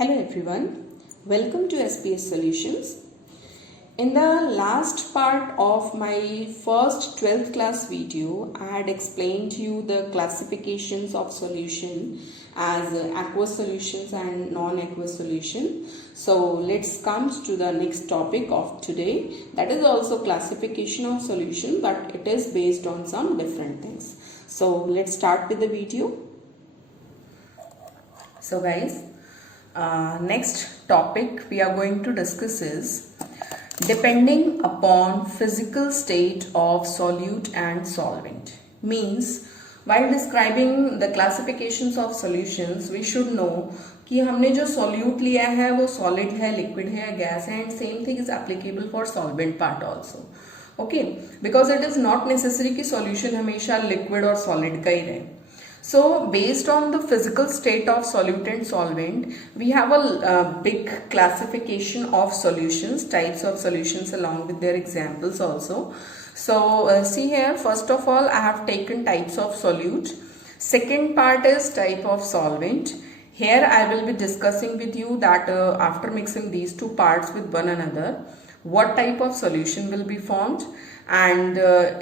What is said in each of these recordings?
Hello everyone, welcome to SPS Solutions. In the last part of my first 12th class video, I had explained to you the classifications of solution as aqueous solutions and non-aqueous solution. So let's come to the next topic of today, that is also classification of solution, but it is based on some different things. So let's start with the video. So guys, next topic we are going to discuss is depending upon physical state of solute and solvent. Means while describing the classifications of solutions we should know कि हमने जो solute लिया है वो solid है, liquid है, gas है, and same thing is applicable for solvent part also. Okay, because it is not necessary कि solution हमेशा liquid और solid का ही रहे. So based on the physical state of solute and solvent, we have a big classification of solutions, types of solutions along with their examples also. So see here, first of all I have taken types of solute. Second part is type of solvent. Here I will be discussing with you that after mixing these two parts with one another, what type of solution will be formed. And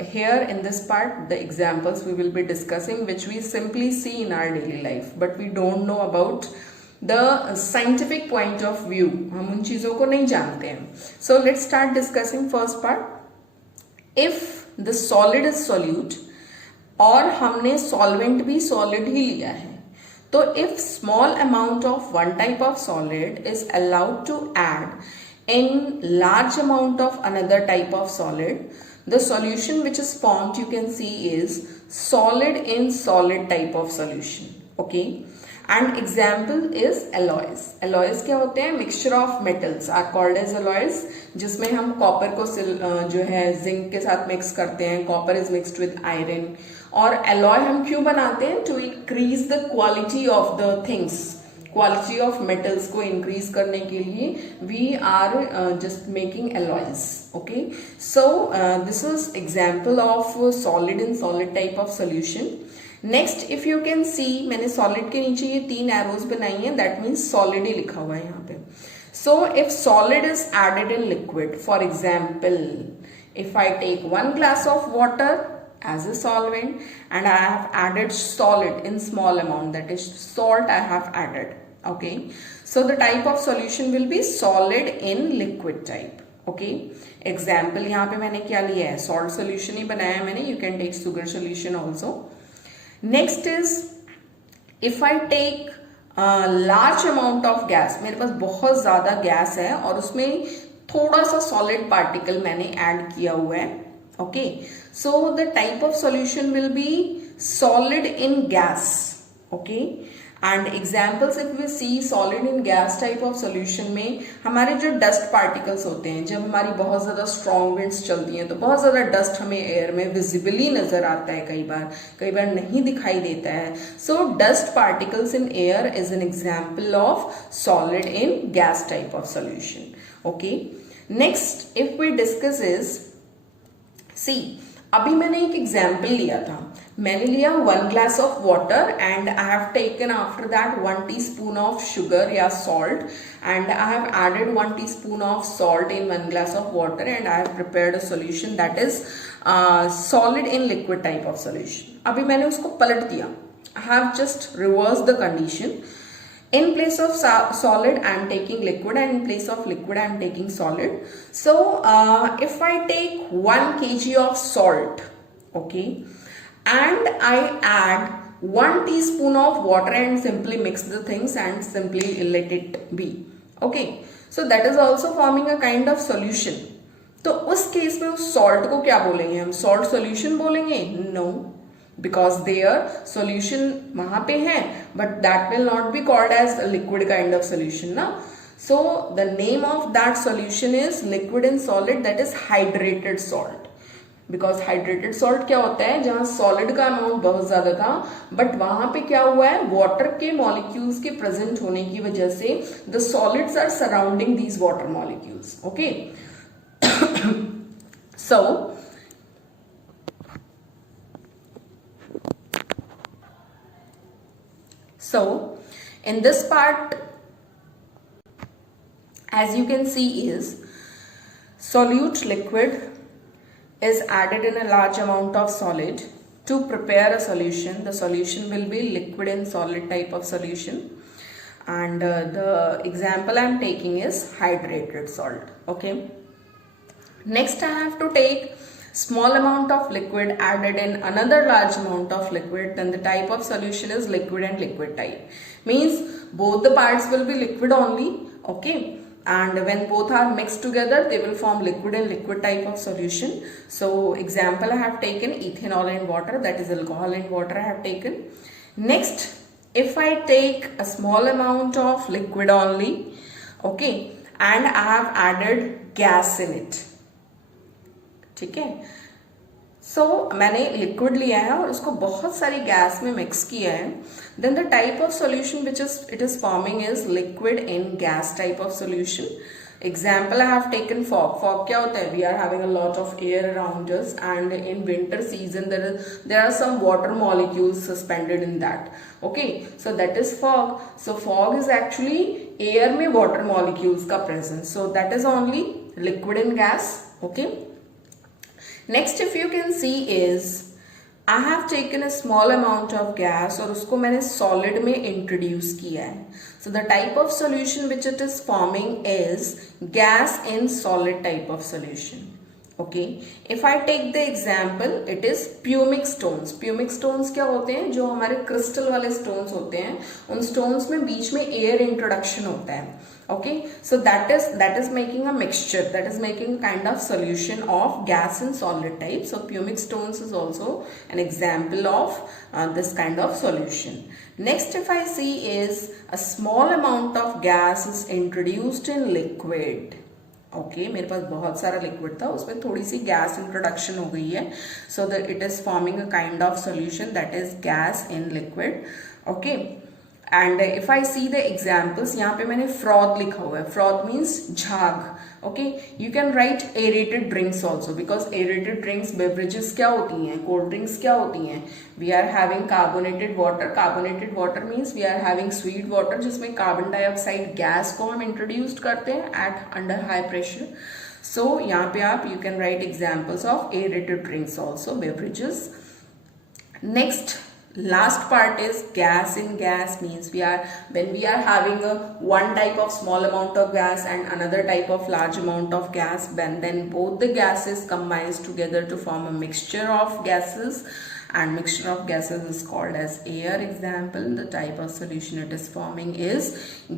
here in this part the examples we will be discussing which we simply see in our daily life but we don't know about the scientific point of view, हम उन चीज़ों को नहीं जानते हैं. So let's start discussing first part. If the solid is solute और हमने solvent भी solid ही लिया है तो if small amount of one type of solid is allowed to add in large amount of another type of solid, the solution which is formed you can see is solid in solid type of solution. Okay, and example is alloys. Alloys क्या होते हैं? Mixture of metals are called as alloys, जिसमें हम copper को जो है zinc के साथ मिक्स करते हैं. Copper is mixed with iron. और alloy हम क्यों बनाते हैं? To increase the quality of the things, quality of metals को इंक्रीज करने के लिए we are just making alloys. Okay, so this is example of solid in solid type of solution. Next if you can see, मैंने solid के नीचे ये तीन arrows बनाई हैं, that means solid ही लिखा हुआ है यहाँ पे. So if solid is added in liquid, for example if I take 1 glass of water as a solvent and I have added solid in small amount, that is salt I have added. Okay, so the type of solution will be solid in liquid type. Okay, example यहाँ पे मैंने क्या लिया है? Salt solution ही बनाया है मैंने. You can take sugar solution also. Next is if I take large amount of gas, मेरे पास बहुत ज़्यादा गैस है और उसमें थोड़ा सा solid particle मैंने add किया हुआ है. Okay, so the type of solution will be solid in gas. Okay, and examples if we see solid in gas type of solution में हमारे जो dust particles होते हैं, जब हमारी बहुत ज़्यादा strong winds चलती हैं तो बहुत ज़्यादा dust हमें air में visibly नज़र आता है, कई बार नहीं दिखाई देता है. So dust particles in air is an example of solid in gas type of solution. Okay, next if we discuss is, see अभी मैंने एक एग्जाम्पल लिया था. मैंने लिया 1 glass of water and I have taken after that 1 teaspoon of sugar या salt and I have added 1 teaspoon of salt in 1 glass of water and I have prepared a solution that is solid in liquid type of solution. अभी मैंने उसको पलट दिया. I have just reversed the condition. In place of solid I am taking liquid and in place of liquid I am taking solid. So if I take 1 kg of salt, okay, and I add 1 teaspoon of water and simply mix the things and simply let it be. Okay, so that is also forming a kind of solution. तो उस case में उस salt को क्या बोलेंगे हम? Salt solution बोलेंगे? No, because their solution वहाँ पे है but that will not be called as a liquid kind of solution ना. So the name of that solution is liquid and solid, that is hydrated salt. Because hydrated salt क्या होता है? जहाँ solid का amount बहुत ज़्यादा था but वहाँ पे क्या हुआ है? water के molecules के present होने की वजह से the solids are surrounding these water molecules. Okay, so in this part as you can see is solute liquid is added in a large amount of solid to prepare a solution. The solution will be liquid and solid type of solution, and the example I am taking is hydrated salt. Okay, next I have to take small amount of liquid added in another large amount of liquid, then the type of solution is liquid and liquid type, means both the parts will be liquid only. Okay, and when both are mixed together they will form liquid and liquid type of solution. So example I have taken ethanol and water, that is alcohol and water I have taken. Next, if I take a small amount of liquid only, okay, and I have added gas in it, ठीक है, सो मैंने liquid लिया है और उसको बहुत सारी gas में मिक्स किया है, then the type of solution which it is forming is liquid in gas type of solution. Example I have taken fog. Fog क्या होता है? We are having a lot of air around us and in winter season there are some water molecules suspended in that. Okay, so that is fog. So fog is actually air में water molecules का presence, so that is only liquid in gas. Okay, next if you can see is I have taken a small amount of gas और उसको मैंने solid में introduce किया है. So the type of solution which it is forming is gas in solid type of solution. Okay, if I take the example, it is pumic stones. Pumic stones क्या होते हैं? जो हमारे क्रिस्टल वाले stones होते हैं, उन stones में बीच में air introduction होता है. Okay, so that is making a mixture, that is making a kind of solution of gas and solid type. So pumic stones is also an example of this kind of solution. Next if I see is a small amount of gas is introduced in liquid. Okay, मेरे पास बहुत सारा liquid था, उसमें थोड़ी सी gas introduction हो गई है, so that it is forming a kind of solution that is gas in liquid. Okay, and if I see the examples, यहाँ पे मैंने फ्रॉथ लिखा हुआ है. फ्रॉथ मीन्स झाग. Okay, you can write aerated drinks also, because aerated drinks beverages क्या होती हैं, कोल्ड ड्रिंक्स क्या होती हैं. We are having carbonated water. Carbonated water means we are having sweet water जिसमें कार्बन डाइऑक्साइड गैस को हम इंट्रोड्यूस करते हैं एट अंडर हाई प्रेशर. सो यहाँ पे आप you can right examples of aerated drinks also, beverages. Next last part is gas in gas, means when we are having a one type of small amount of gas and another type of large amount of gas, then both the gases combines together to form a mixture of gases, and mixture of gases is called as air. Example, the type of solution it is forming is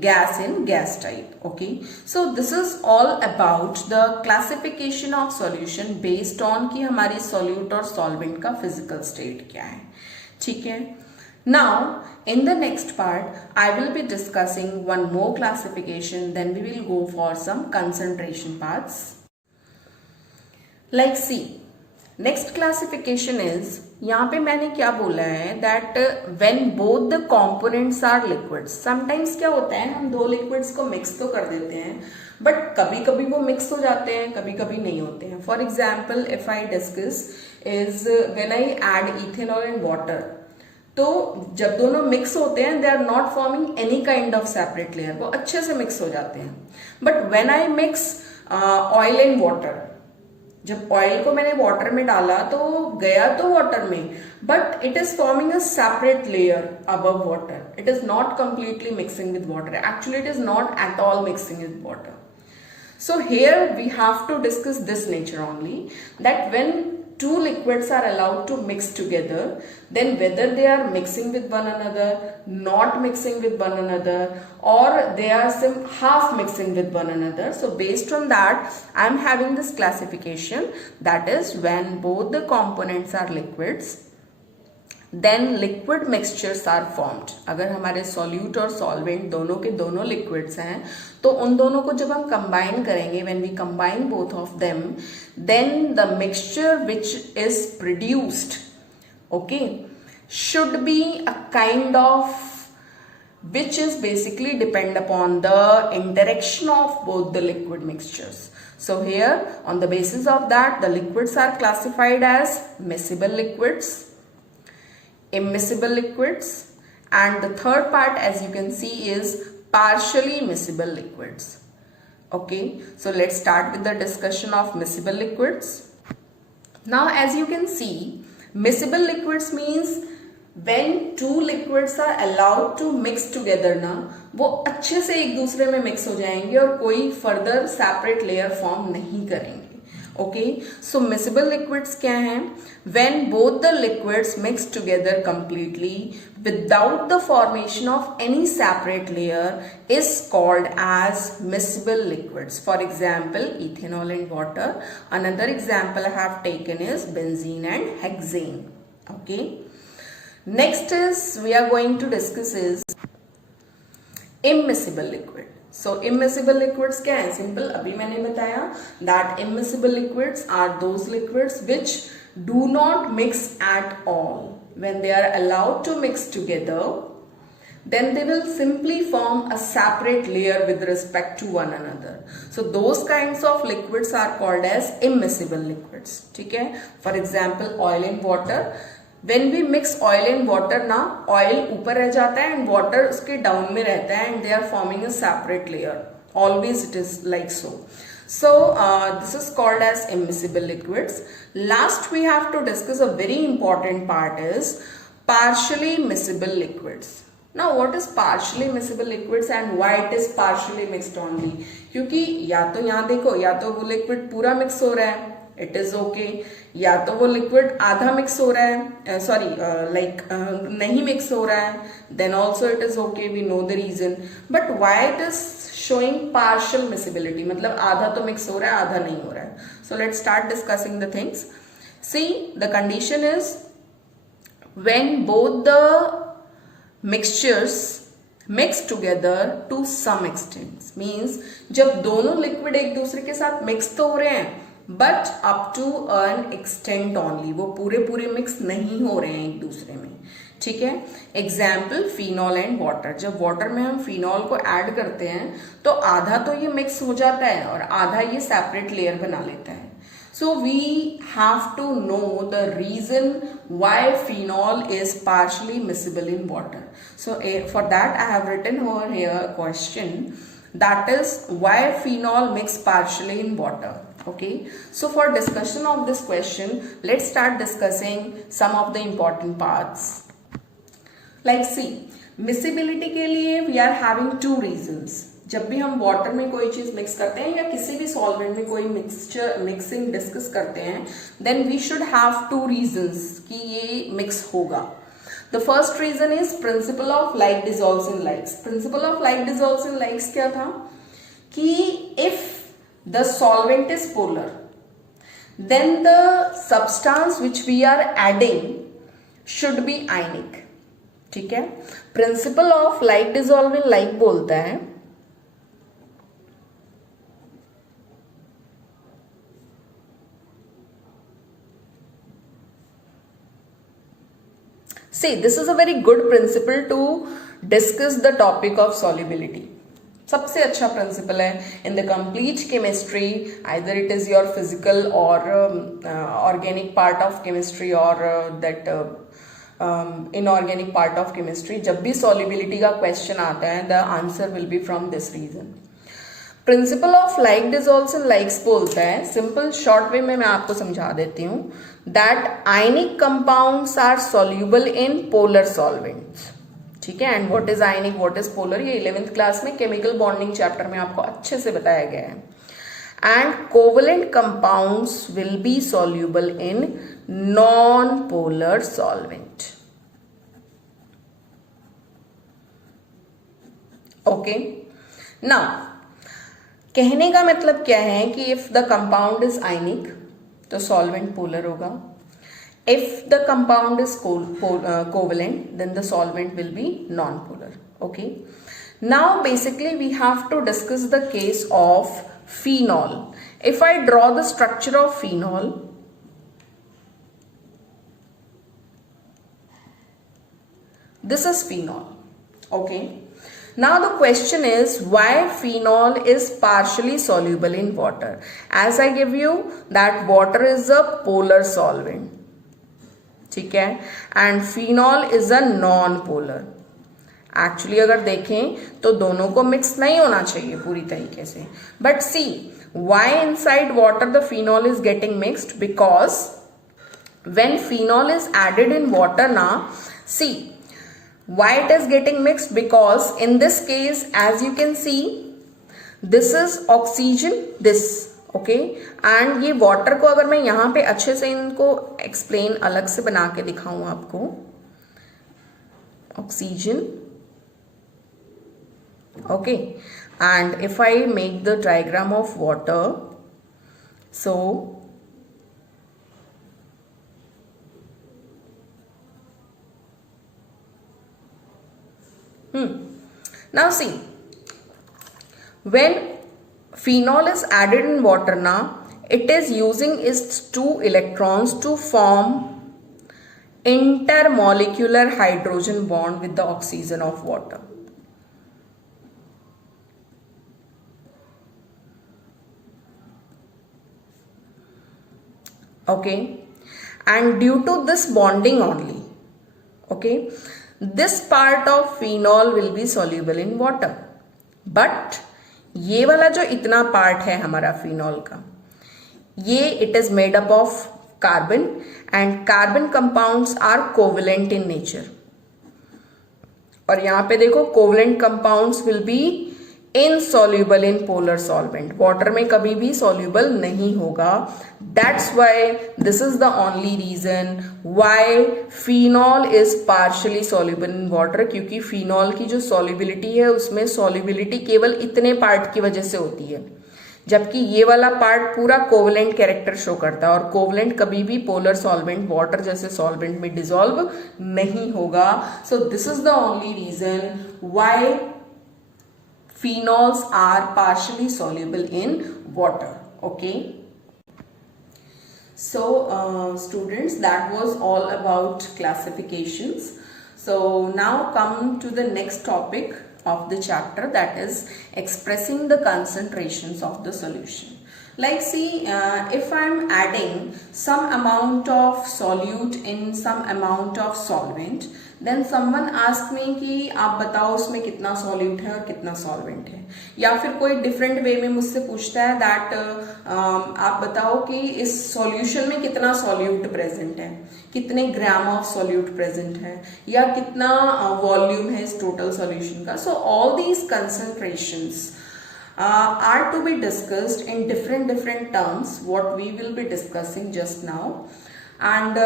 gas in gas type. Okay, so this is all about the classification of solution based on कि हमारी solute और solvent का physical state क्या है. ठीक है. Now in the next part I will be discussing one more classification, then we will go for some concentration parts. Like see, next classification is, यहाँ पे मैंने क्या बोला है that when both the components are liquids. Sometimes क्या होता है, हम दो liquids को mix तो कर देते हैं, but कभी कभी वो mix हो जाते हैं, कभी कभी नहीं होते हैं. For example, if I discuss is when I add ethanol and water, तो जब दोनों मिक्स होते हैं, they are not forming any kind of separate layer, वो अच्छे से मिक्स हो जाते हैं. But when I mix oil and water, जब ऑयल को मैंने वाटर में डाला तो गया तो वाटर में, but it is forming a separate layer above water. It is not completely mixing with water. Actually it is not at all mixing with water. So here we have to discuss this nature only, that when two liquids are allowed to mix together, then whether they are mixing with one another, not mixing with one another, or they are some half mixing with one another. So based on that, I am having this classification, that is when both the components are liquids, then liquid mixtures are formed. अगर हमारे solute और solvent दोनों के दोनों liquids हैं, तो उन दोनों को जब हम combine करेंगे, when we combine both of them, then the mixture which is produced, okay, should be a kind of which is basically depend upon the interaction of both the liquid mixtures. So here on the basis of that, the liquids are classified as miscible liquids, immiscible liquids, and the third part as you can see is partially miscible liquids. Okay, so let's start with the discussion of miscible liquids. Now, as you can see, miscible liquids means when two liquids are allowed to mix together ना, वो अच्छे से एक दूसरे में mix हो जाएंगे और कोई फर्दर सेपरेट लेयर फॉर्म नहीं करेंगे. Okay, so miscible liquids क्या हैं? When both the liquids mix together completely without the formation of any separate layer is called as miscible liquids. For example, ethanol and water. Another example I have taken is benzene and hexane. Okay. Next is we are going to discuss is immiscible liquid. So immiscible liquids क्या है? Simple, अभी मैंने बताया that immiscible liquids are those liquids which do not mix at all. When they are allowed to mix together, then they will simply form a separate layer with respect to one another. So those kinds of liquids are called as immiscible liquids. ठीक है? For example, oil and water. When we mix oil and water ना, oil ऊपर रह जाता है and water उसके down में रहता है and they are forming a separate layer. Always it is like so. So this is called as immiscible liquids. Last we have to discuss a very important part is partially miscible liquids. Now what is partially miscible liquids and why it is partially mixed only? क्योंकि या तो यहाँ देखो, या तो वो liquid पूरा mix हो रहा है, इट इज ओके, या तो वो लिक्विड आधा मिक्स हो रहा है, सॉरी नहीं मिक्स हो रहा है, then also it is okay, we know the reason. But why it is showing partial miscibility, मतलब आधा तो मिक्स हो रहा है आधा नहीं हो रहा है. So let's start discussing the things. See the condition is when both the mixtures mix together to some extent, means जब दोनों लिक्विड एक दूसरे के साथ मिक्स तो हो रहे हैं but up to an extent only, वो पूरे पूरे मिक्स नहीं हो रहे हैं एक दूसरे में. ठीक है. Example phenol and water. जब वाटर में हम फिनॉल को ऐड करते हैं तो आधा तो ये मिक्स हो जाता है और आधा ये सेपरेट लेयर बना लेता है. So we have to know the reason why phenol is partially miscible in water. So for that I have written over here question, that is why phenol mix partially in water. Okay, so for discussion of this question, let's start discussing some of the important parts. Like see, miscibility के लिए we are having two reasons. जब भी हम water में कोई चीज mix करते हैं या किसी भी सॉल्वेंट में कोई मिक्सिंग डिस्कस करते हैं, then we should have two reasons कि ये मिक्स होगा. The first reason is principle of like dissolves in likes. Principle of like dissolves in likes क्या था? कि if the solvent is polar, then the substance which we are adding should be ionic. ठीक है? Principle of like dissolve in like बोलता है See, this is a very good principle to discuss the topic of solubility. सबसे अच्छा principle है in the complete chemistry, either it is your physical or organic part of chemistry or that inorganic part of chemistry. जब भी solubility का question आता है, the answer will be from this reason. Principle of like dissolves in likes बोलता है, simple short way में मैं आपको समझा देती हूँ, that ionic compounds are soluble in polar solvents. ठीक है. And what is ionic, what is polar, ये 11th क्लास में केमिकल बॉन्डिंग चैप्टर में आपको अच्छे से बताया गया है. And covalent compounds will be soluble in non polar solvent. Okay. Now कहने का मतलब क्या है कि if the compound is ionic तो सॉल्वेंट पोलर होगा. If the compound is covalent then the solvent will be non polar. Okay. Now basically we have to discuss the case of phenol. If I draw the structure of phenol, this is phenol. Okay. Now the question is why phenol is partially soluble in water. As I give you that water is a polar solvent. ठीक है. And phenol is a non-polar. Actually अगर देखें तो दोनों को mix नहीं होना चाहिए पूरी तरीके से. But see why inside water the phenol is getting mixed, because when phenol is added in water, now see why it is getting mixed, because in this case as you can see this is oxygen, this okay, and ये water को अगर मैं यहाँ पे अच्छे से इनको explain अलग से बना के दिखाऊं आपको, oxygen okay, and if I make the diagram of water, so now see when phenol is added in water, now it is using its 2 electrons to form intermolecular hydrogen bond with the oxygen of water. Okay, and due to this bonding only, okay, this part of phenol will be soluble in water. But ये वाला जो इतना part है हमारा phenol का, ये it is made up of carbon, and carbon compounds are covalent in nature. और यहां पे देखो covalent compounds will be insoluble in polar solvent, water में कभी भी सॉल्युबल नहीं होगा. That's why this is the only reason why phenol is partially soluble in water, क्योंकि फिनॉल की जो सॉल्युबिलिटी है उसमें सॉल्युबिलिटी केवल इतने पार्ट की वजह से होती है, जबकि ये वाला पार्ट पूरा कोवेलेंट कैरेक्टर शो करता है, और कोवेलेंट कभी भी पोलर सॉल्वेंट वाटर जैसे सॉल्वेंट में डिसॉल्व नहीं होगा. So this is the only reason why phenols are partially soluble in water. Okay, so students, that was all about classifications. So now come to the next topic of the chapter, that is expressing the concentrations of the solution. Like see, if I am adding some amount of solute in some amount of solvent, then someone ask me कि आप बताओ उसमें कितना solute है और कितना solvent है, या फिर कोई different way में मुझसे पूछता है that आप बताओ कि इस solution में कितना solute present है, कितने ग्राम of solute present है, या कितना volume है इस total solution का. So all these concentrations are to be discussed in different terms, what we will be discussing just now, and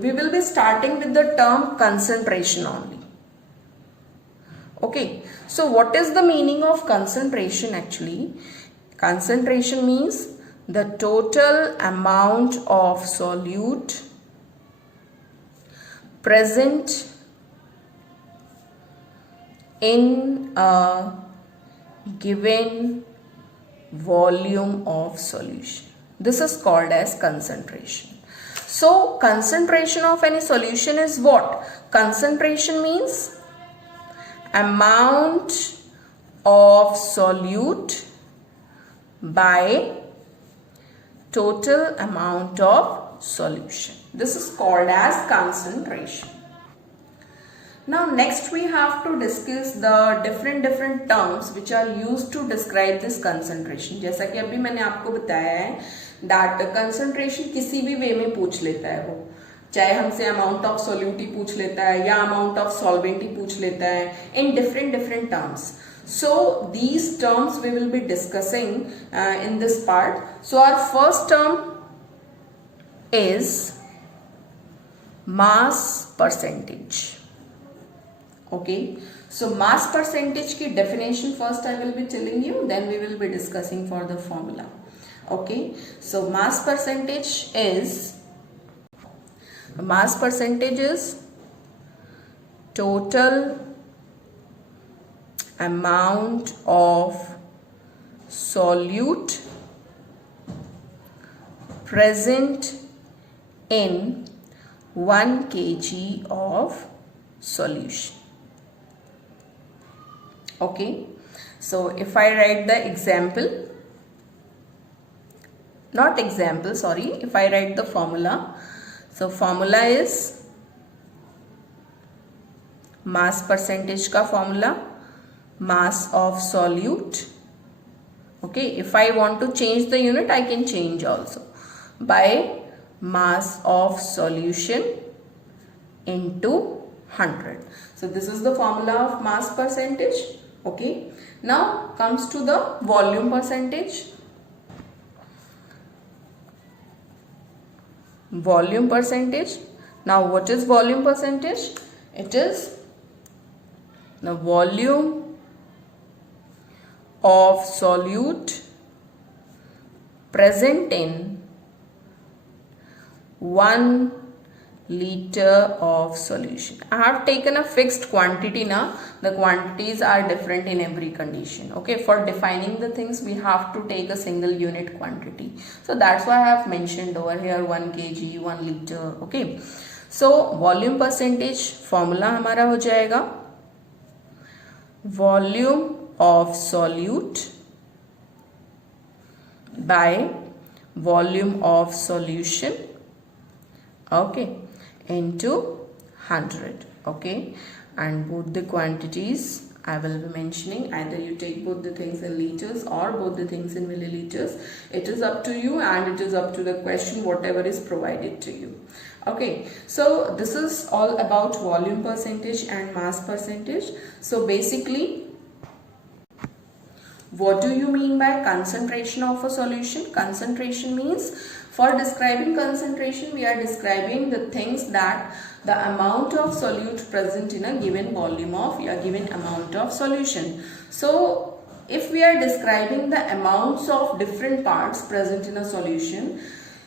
we will be starting with the term concentration only. Okay, so what is the meaning of concentration actually? Concentration means the total amount of solute present in a given volume of solution. This is called as concentration. So concentration of any solution is what? Concentration means amount of solute by total amount of solution. This is called as concentration. Now next we have to discuss the different terms which are used to describe this concentration. जैसा कि अभी मैंने आपको बताया है that concentration किसी भी वे में पूछ लेता है वो, चाहे हमसे amount of solute ही पूछ लेता है या amount of solvent ही पूछ लेता है, in different terms. So these terms we will be discussing in this part. So our first term is mass percentage. Okay, so mass percentage की definition first I will be telling you, then we will be discussing for the formula. Okay, so mass percentage is total amount of solute present in 1 kg of solution. Okay, so if I write the example, not example, sorry, if I write the formula, so formula is mass percentage का formula, mass of solute. Okay, if I want to change the unit, I can change also by mass of solution into 100. So this is the formula of mass percentage. Okay, now comes to the volume percentage. Volume percentage. Now what is volume percentage? It is the volume of solute present in 1 liter of solution. I have taken a fixed quantity now. The quantities are different in every condition. Okay, for defining the things we have to take a single unit quantity. So that's why I have mentioned over here 1 kg, 1 liter. Okay, so volume percentage formula हमारा हो जाएगा volume of solute by volume of solution, okay, into 100. Okay, and both the quantities I will be mentioning. Either you take both the things in liters or both the things in milliliters. It is up to you, and it is up to the question, whatever is provided to you. Okay, so this is all about volume percentage and mass percentage. So basically, what do you mean by concentration of a solution? Concentration means, for describing concentration, we are describing the things that the amount of solute present in a given volume of a given amount of solution. So if we are describing the amounts of different parts present in a solution,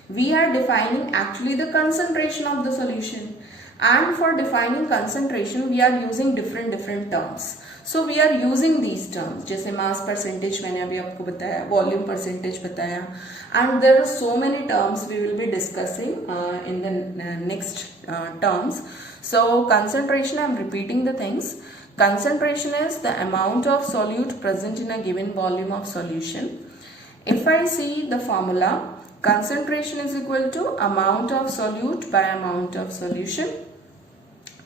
we are defining actually the concentration of the solution. And for defining concentration, we are using different terms. So we are using these terms, जैसे mass percentage मैंने अभी आपको बताया, volume percentage बताया, and there are so many terms we will be discussing in the next terms. So concentration, I am repeating the things. Concentration is the amount of solute present in a given volume of solution. If I see the formula, concentration is equal to amount of solute by amount of solution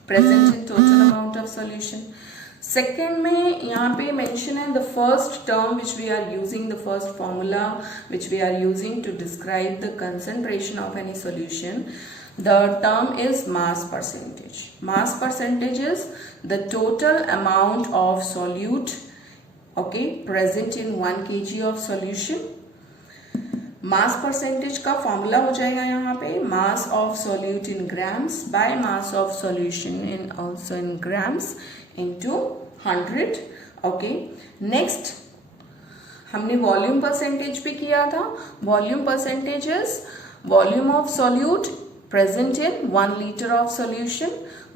present in total amount of solution. Second में यहाँ पे mention है the first term which we are using, the first formula which we are using to describe the concentration of any solution. The term is mass percentage. Mass percentage is the total amount of solute, okay, present in 1 kg of solution. Mass percentage का formula हो जाएगा यहाँ पे mass of solute in grams by mass of solution in also in grams into 100. Okay, next हमने volume percentage भी किया था. Volume percentage is volume of solute present in 1 liter of solution.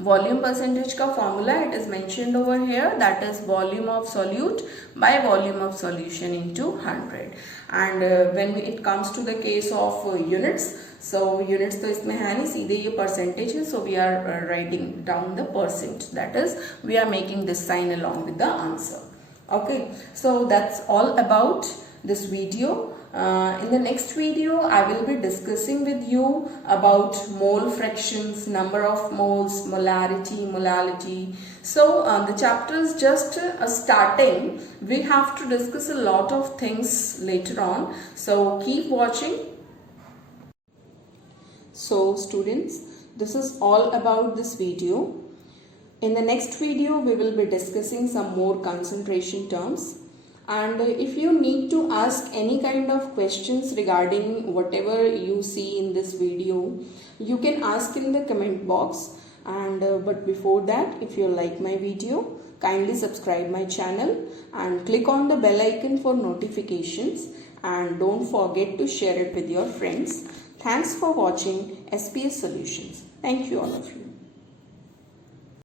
Volume percentage का formula it is mentioned over here, that is volume of solute by volume of solution into 100. And when it comes to the case of units, so units तो इसमें है नहीं, सीधे ये percentage है, so we are writing down the percent, that is we are making this sign along with the answer. Okay, so that's all about this video. In the next video, I will be discussing with you about mole fractions, number of moles, molarity, molality. So the chapter is just starting. We have to discuss a lot of things later on. So keep watching. So students, this is all about this video. In the next video, we will be discussing some more concentration terms. And if you need to ask any kind of questions regarding whatever you see in this video, you can ask in the comment box. And but before that, if you like my video, kindly subscribe my channel and click on the bell icon for notifications, and don't forget to share it with your friends. Thanks for watching SPS Solutions. Thank you all of you.